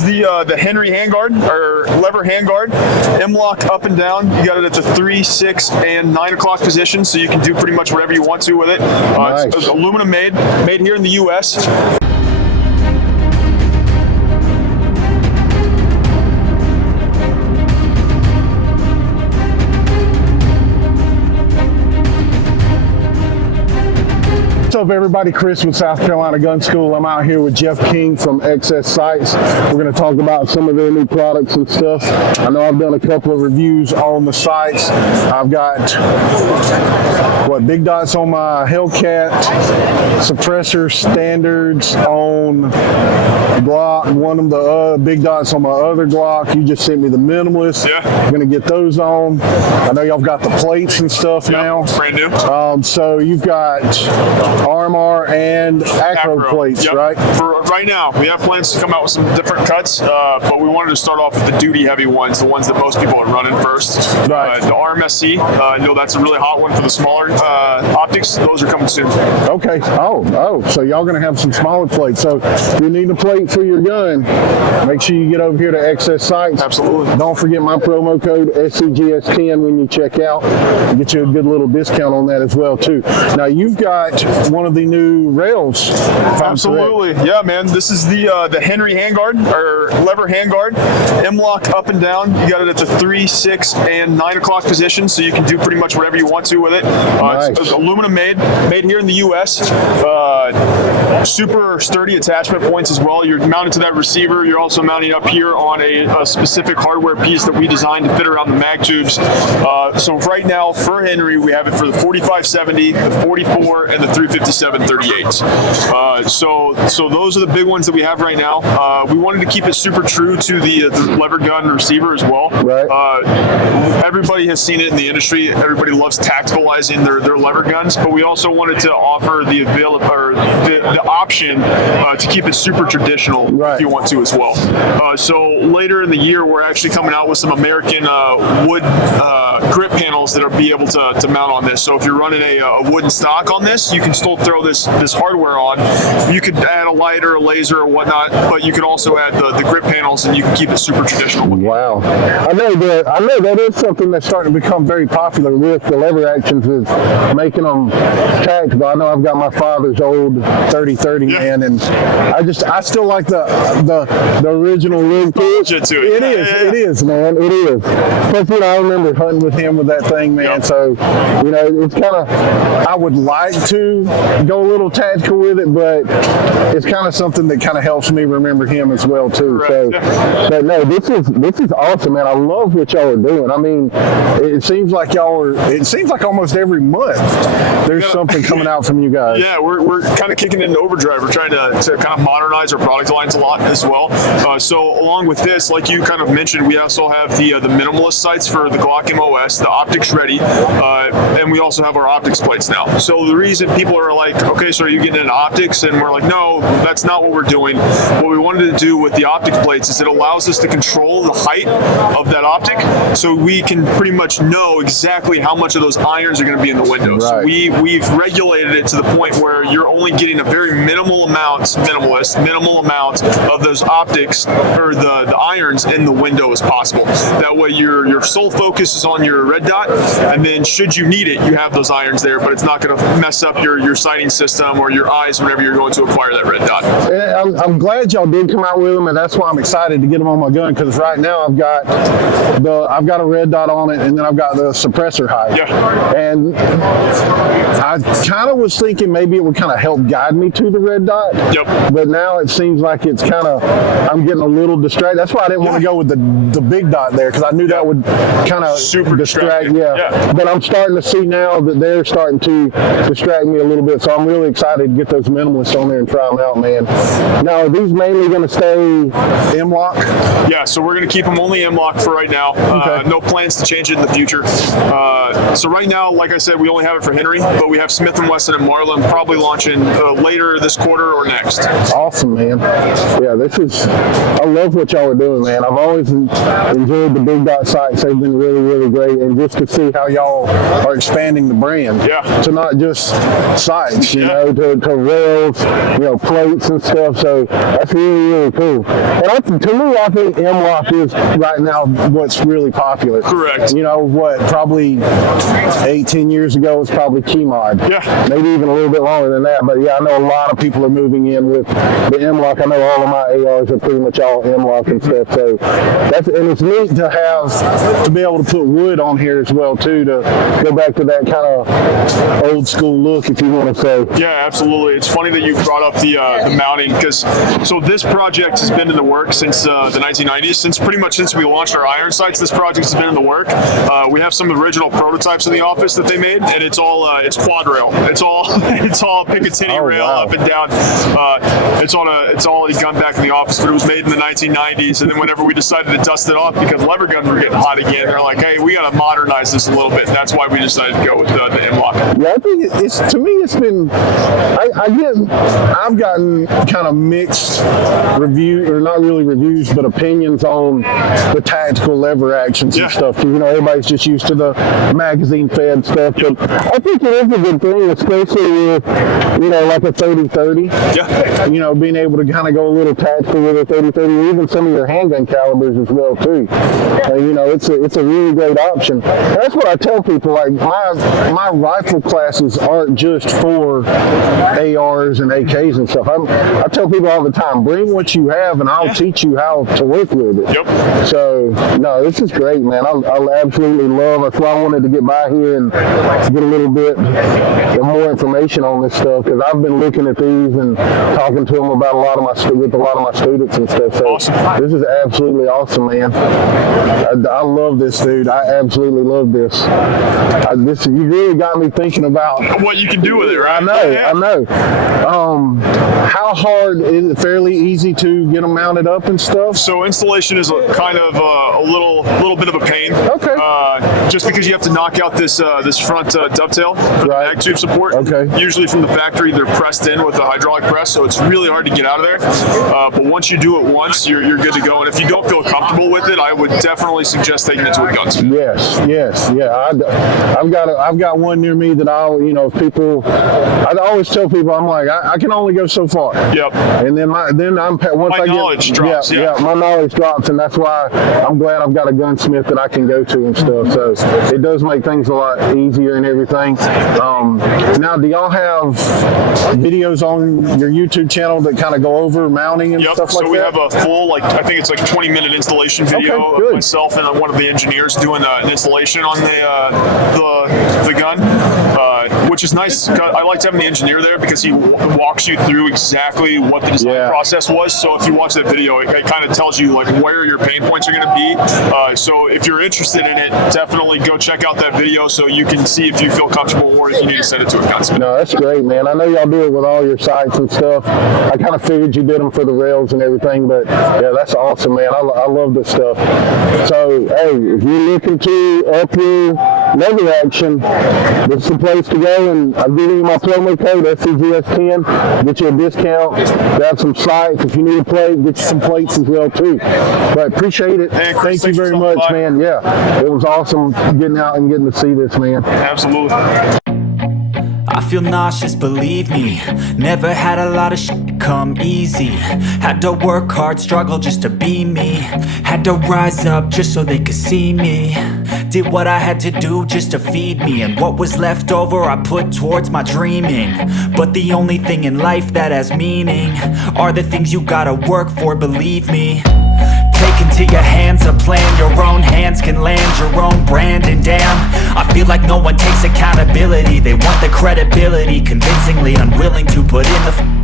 is the Henry handguard, or lever handguard. M-LOK up and down. You got it at the 3, 6, and 9 o'clock position, so you can do pretty much whatever you want to with it. Nice. It's aluminum made here in the U.S. What's up, everybody? Chris with South Carolina Gun School. I'm out here with Jeff King from XS Sights. We're going to talk about some of their new products and stuff. I know I've done a couple of reviews on the sights. I've got big dots on my Hellcat, suppressor standards on Glock, one of the big dots on my other Glock. You just sent me the minimalist. Yeah. I'm going to get those on. I know y'all got the plates and stuff now. Brand new. So you've got RMR and Acro plates, yep. right? For right now, we have plans to come out with some different cuts, but we wanted to start off with the duty heavy ones, the ones that most people are running first. Right. The RMSC, I know that's a really hot one for the smaller optics. Those are coming soon. Okay. Oh, so y'all gonna have some smaller plates. So if you need a plate for your gun, make sure you get over here to XS Sights. Absolutely. Don't forget my promo code SCGS10 when you check out. Get you a good little discount on that as well too. Now you've got one of the new rails. Absolutely. Yeah, man. This is the Henry handguard, or lever handguard. M-LOK up and down. You got it at the 3, 6, and 9 o'clock position, so you can do pretty much whatever you want to with it. Nice. It's aluminum made here in the U.S. Super sturdy attachment points as well. You're mounted to that receiver. You're also mounting up here on a specific hardware piece that we designed to fit around the mag tubes. So right now for Henry, we have it for the 4570, the 44, and the 357-38. So those are the big ones that we have right now. We wanted to keep it super true to the lever gun receiver as well. Right. Everybody has seen it in the industry. Everybody loves tacticalizing their lever guns, but we also wanted to offer the option to keep it super traditional, right, if you want to as well. So later in the year, we're actually coming out with some American wood grip panels that will be able to mount on this. So if you're running a wooden stock on this, you can still throw this hardware on. You could add a light or a laser or whatnot, but you could also add the grip panels, and you can keep it super traditional. Wow. I know that is something that's starting to become very popular with the lever actions, is making them tactical. I know I've got my father's old 30-30, yeah, man, and I still like the original rig to it. It is, man. It is. Plus, I remember hunting with him with that thing, man. Yep. So, it's kind of, I would like to go a little tactical with it, but it's kind of something that kind of helps me remember him as well too. Right. So, but no, this is awesome, man. I love what y'all are doing. I mean, it seems like almost every month there's something coming out from you guys. Yeah, we're kind of kicking into overdrive. We're trying to kind of modernize our product lines a lot as well. So along with this, like you kind of mentioned, we also have the minimalist sights for the Glock MOS, the optics ready, and we also have our optics plates now. So the reason people are like, okay, so are you getting into optics? And we're like, no, that's not what we're doing. What we wanted to do with the optic plates is it allows us to control the height of that optic, so we can pretty much know exactly how much of those irons are going to be in the window. Right. So we've regulated it to the point where you're only getting a very minimal amount of those optics, or the irons, in the window as possible. That way your sole focus is on your red dot, and then should you need it, you have those irons there, but it's not going to mess up your sighting system or your eyes whenever you're going to acquire that red dot. I'm glad y'all did come out with them, and that's why I'm excited to get them on my gun, because right now I've got a red dot on it, and then I've got the suppressor height. Yeah. And I kind of was thinking maybe it would kind of help guide me to the red dot. Yep. But now it seems like it's kind of, I'm getting a little distracted. That's why I didn't want to go with the big dot there, because I knew that would kind of super distract. Yeah. But I'm starting to see now that they're starting to distract me a little bit, so I'm really excited to get those minimalists on there and try them out, man. Now, are these mainly going to stay M-LOK? Yeah, so we're going to keep them only M-LOK for right now. Okay. No plans to change it in the future. So right now, like I said, said, we only have it for Henry, but we have Smith & Wesson and Marlin probably launching later this quarter or next. Awesome, man. Yeah, I love what y'all are doing, man. I've always enjoyed the Big Dot sights. They've been really, really great. And just to see how y'all are expanding the brand to not just sights, you know, to rails, you know, plates and stuff. So that's really, really cool. And to me, I think M-LOK is right now what's really popular. Correct. You know, probably 18 years ago, it was probably Keymod. Yeah. Maybe even a little bit longer than that. But yeah, I know a lot of people are moving in with the M-LOK. I know all of my ARs are pretty much all M-LOK and stuff. So and it's neat to be able to put wood on here as well too, to go back to that kind of old school look, if you want to say. Yeah, absolutely. It's funny that you brought up the mounting, because this project has been in the works since the 1990s. Since we launched our iron sights, this project has been in the work. We have some original prototypes in the office that they made, and it's all it's quad rail. It's all Picatinny rail up and down. It's all a gun back in the office, but it was made in the 1990s. And then whenever we decided to dust it off because lever guns were getting hot again, they're like, hey, we got to modernize this a little bit. And that's why we decided to go with the M-LOK. Yeah, I think to me it's been. I've gotten kind of mixed or not really reviews, but opinions on the tactical lever actions and stuff. You know, everybody's just used to the magazine fed stuff, but I think it is a good thing, especially with, you know, like a 30-30. Yeah. You know, being able to kind of go a little tactical with a 30-30, even some of your handgun calibers as well too. You know, it's a really great option. And that's what I tell people. Like my rifle classes aren't just for ARs and AKs and stuff. I tell people all the time, bring what you have and I'll teach you how to work with it. Yep. So, no, this is great, man. I absolutely love it. That's why I wanted to get by here and get a little bit more information on this stuff, because I've been looking at these and talking to them about with a lot of my students and stuff. So awesome. This is absolutely awesome, man. I love this, dude. I absolutely love this. You really got me thinking about what you can do with it, right? I know. How hard is it? Fairly easy to get them mounted up and stuff? So installation is kind of a little bit of a pain. Okay. Just because you have to knock out this front dovetail for the mag tube support. Okay. Usually from the factory, they're pressed in with a hydraulic press, so it's really hard to get out of there. But once you do it once, you're good to go. And if you don't feel comfortable with it, I would definitely suggest taking it to a gunsmith. Yes. I've got one near me that I always tell people, I'm like, I can only go so far. Yep. And then my knowledge drops. Yeah, my knowledge drops, and that's why I'm glad I've got a gunsmith that I can go to and stuff. So it does make things a lot easier and everything. Now, do y'all have videos on your YouTube channel that kind of go over mounting and stuff like that? So we have a full, I think it's 20-minute installation video of myself and one of the engineers doing an installation on the gun, which is nice. I liked having the engineer there because he walks you through exactly what the design process was. So if you watch that video, it kind of tells you where your pain points are going to be. So if you're interested in it, definitely go check out that video so you can see if you feel comfortable or if you need to send it to a gunsmith. No, that's great, man. I know y'all do it with all your sights and stuff. I kind of figured you did them for the rails and everything, but yeah, that's awesome, man. I love this stuff. So, hey, if you're looking to up your lever action, this is the place to go, and I'll give you my promo code, SCGS10, get you a discount, grab some sights. If you need a plate, get you some plates as well, too. But appreciate it. Hey, Chris, thank you very much, man. Yeah, it was awesome getting out and getting to see this, man. Absolutely. I feel nauseous, believe me. Never had a lot of shit come easy. Had to work hard, struggle just to be me. Had to rise up just so they could see me. Did what I had to do just to feed me, and what was left over I put towards my dreaming. But the only thing in life that has meaning are the things you gotta work for, believe me. Take into your hands a plan, your own hands can land your own brand. And damn, I feel like no one takes accountability. They want the credibility, convincingly unwilling to put in the